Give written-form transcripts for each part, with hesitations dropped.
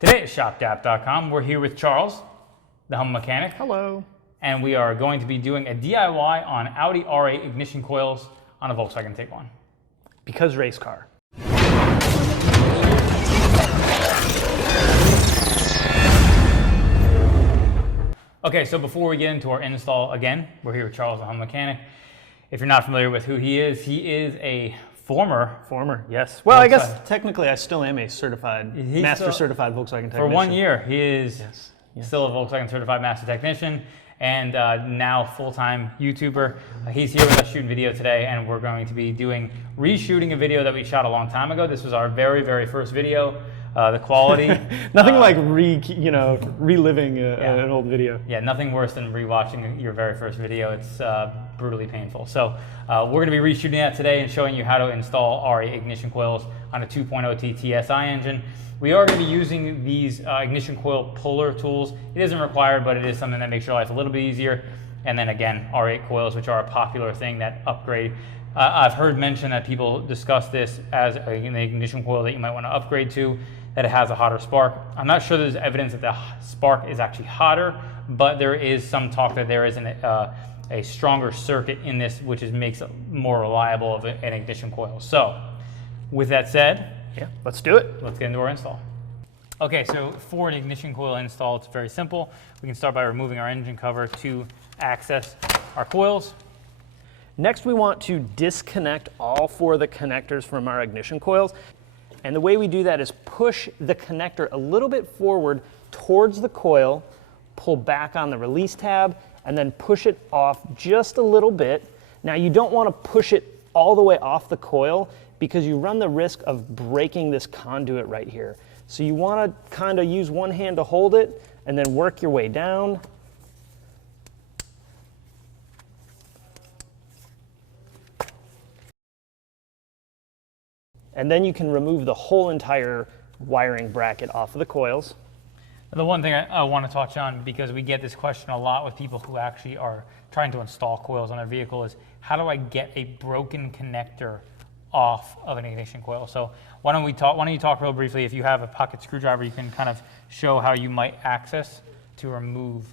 Today at shopdap.com, we're here with Charles, the Humble Mechanic. Hello. And we are going to be doing a DIY on Audi R8 ignition coils on a Volkswagen Tiguan. Because race car. Okay, so before we get into our install, again, we're here with Charles, the Humble Mechanic. If you're not familiar with who he is a former, yes. Well, I guess technically I still am a certified, master certified Volkswagen technician. For 1 year, he is still a Volkswagen certified master technician and now full-time YouTuber. He's here with us shooting video today, and we're going to be reshooting a video that we shot a long time ago. This was our very, very first video. The quality. Nothing like reliving an old video. Yeah, nothing worse than rewatching your very first video. It's brutally painful. So we're going to be reshooting that today and showing you how to install R8 ignition coils on a 2.0t TSI engine. We are going to be using these ignition coil puller tools. It isn't required, but it is something that makes your life a little bit easier. And then again, R8 coils, which are a popular thing that upgrade. I've heard mention that people discuss this as an ignition coil that you might want to upgrade to, that it has a hotter spark. I'm not sure there's evidence that the spark is actually hotter, but there is some talk that there is a stronger circuit in this, which makes it more reliable of an ignition coil. So, with that said, let's do it. Let's get into our install. Okay, so for an ignition coil install, it's very simple. We can start by removing our engine cover to access our coils. Next, we want to disconnect all four of the connectors from our ignition coils. And the way we do that is push the connector a little bit forward towards the coil, pull back on the release tab, and then push it off just a little bit. Now, you don't want to push it all the way off the coil because you run the risk of breaking this conduit right here. So you want to kind of use one hand to hold it and then work your way down. And then you can remove the whole entire wiring bracket off of the coils. The one thing I want to touch on, because we get this question a lot with people who actually are trying to install coils on their vehicle, is how do I get a broken connector off of an ignition coil? So why don't you talk real briefly, if you have a pocket screwdriver, you can kind of show how you might access to remove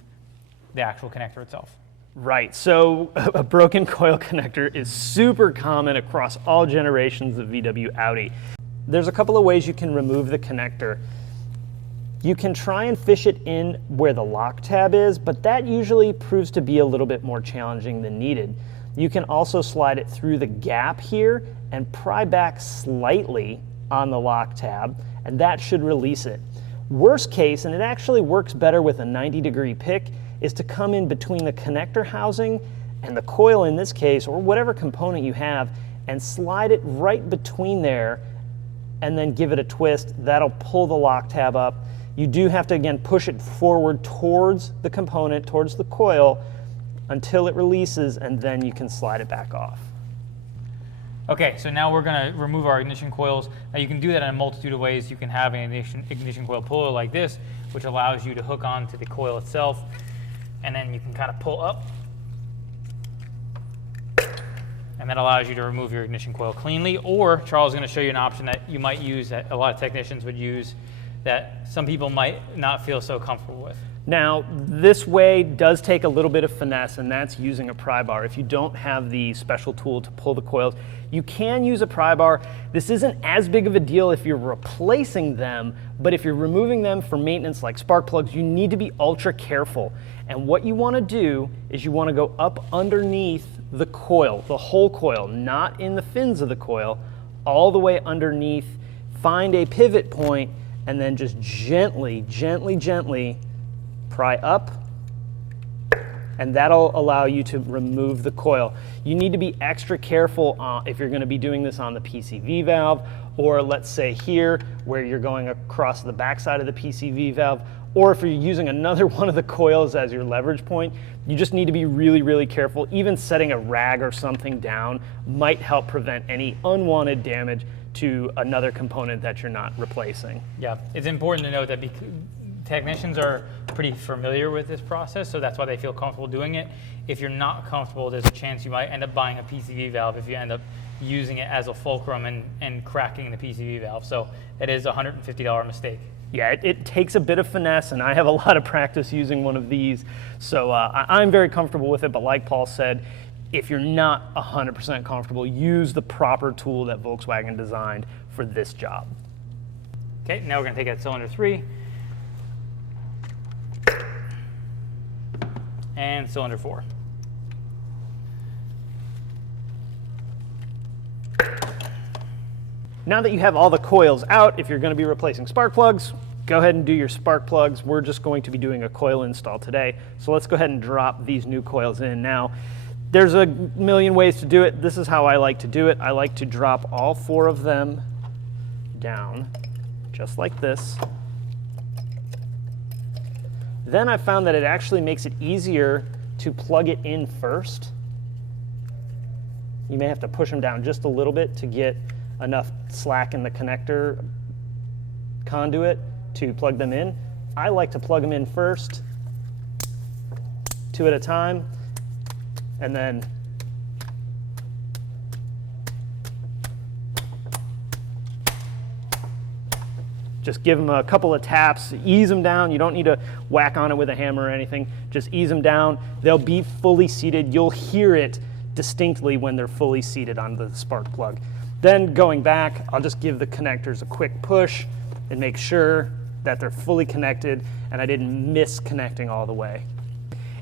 the actual connector itself. Right, so a broken coil connector is super common across all generations of VW Audi. There's a couple of ways you can remove the connector. You can try and fish it in where the lock tab is, but that usually proves to be a little bit more challenging than needed. You can also slide it through the gap here and pry back slightly on the lock tab, and that should release it. Worst case, and it actually works better with a 90-degree pick, is to come in between the connector housing and the coil in this case, or whatever component you have, and slide it right between there and then give it a twist. That'll pull the lock tab up. You do have to, again, push it forward towards the component, towards the coil, until it releases, and then you can slide it back off. Okay, so now we're going to remove our ignition coils. Now you can do that in a multitude of ways. You can have an ignition coil puller like this, which allows you to hook onto the coil itself, and then you can kind of pull up, and that allows you to remove your ignition coil cleanly. Or Charles is going to show you an option that you might use, that a lot of technicians would use, that some people might not feel so comfortable with. Now, this way does take a little bit of finesse, and that's using a pry bar. If you don't have the special tool to pull the coils, you can use a pry bar. This isn't as big of a deal if you're replacing them, but if you're removing them for maintenance like spark plugs, you need to be ultra careful. And what you want to do is you want to go up underneath the coil, the whole coil, not in the fins of the coil, all the way underneath, find a pivot point, and then just gently, gently, gently pry up, and that'll allow you to remove the coil. You need to be extra careful if you're going to be doing this on the PCV valve, or let's say here where you're going across the backside of the PCV valve, or if you're using another one of the coils as your leverage point. You just need to be really, really careful. Even setting a rag or something down might help prevent any unwanted damage to another component that you're not replacing. Yeah, it's important to note that technicians are pretty familiar with this process, so that's why they feel comfortable doing it. If you're not comfortable, there's a chance you might end up buying a PCV valve if you end up using it as a fulcrum and cracking the PCV valve. So it is a $150 mistake. Yeah, it takes a bit of finesse, and I have a lot of practice using one of these, so I'm very comfortable with it, but like Paul said, if you're not 100% comfortable, use the proper tool that Volkswagen designed for this job. Okay, now we're going to take out cylinder 3 and cylinder 4. Now that you have all the coils out, if you're going to be replacing spark plugs, go ahead and do your spark plugs. We're just going to be doing a coil install today, so let's go ahead and drop these new coils in. Now, there's a million ways to do it. This is how I like to do it. I like to drop all 4 of them down, just like this. Then I found that it actually makes it easier to plug it in first. You may have to push them down just a little bit to get enough slack in the connector conduit to plug them in. I like to plug them in first, 2 at a time, and then just give them a couple of taps, ease them down. You don't need to whack on it with a hammer or anything. Just ease them down. They'll be fully seated. You'll hear it distinctly when they're fully seated on the spark plug. Then going back, I'll just give the connectors a quick push and make sure that they're fully connected and I didn't miss connecting all the way.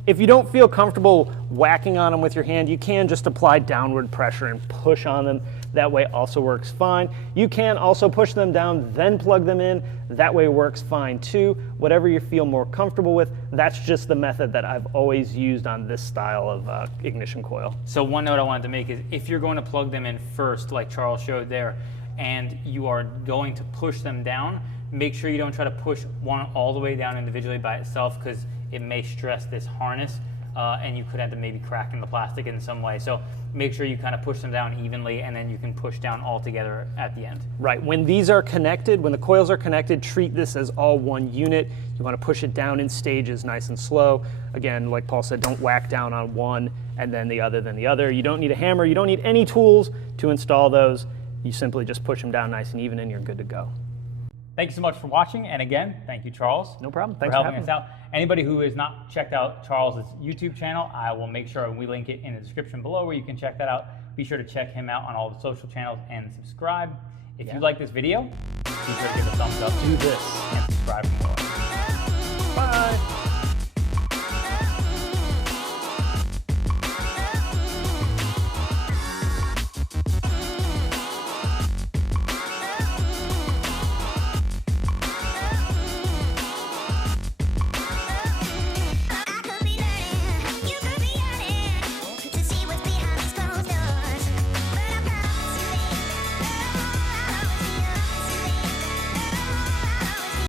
If you don't feel comfortable whacking on them with your hand, you can just apply downward pressure and push on them. That way also works fine. You can also push them down, then plug them in. That way works fine too. Whatever you feel more comfortable with, that's just the method that I've always used on this style of ignition coil. So one note I wanted to make is if you're going to plug them in first, like Charles showed there, and you are going to push them down, make sure you don't try to push one all the way down individually by itself, because it may stress this harness and you could end up maybe cracking the plastic in some way. So make sure you kind of push them down evenly and then you can push down all together at the end. Right, when these are connected, when the coils are connected, treat this as all one unit. You want to push it down in stages, nice and slow. Again, like Paul said, don't whack down on one and then the other, then the other. You don't need a hammer, you don't need any tools to install those. You simply just push them down nice and even and you're good to go. Thank you so much for watching, and again, thank you, Charles. No problem. Thanks for helping us out. Anybody who has not checked out Charles' YouTube channel, I will make sure we link it in the description below where you can check that out. Be sure to check him out on all the social channels and subscribe. If you like this video, be sure to give a thumbs up. Do this. And subscribe.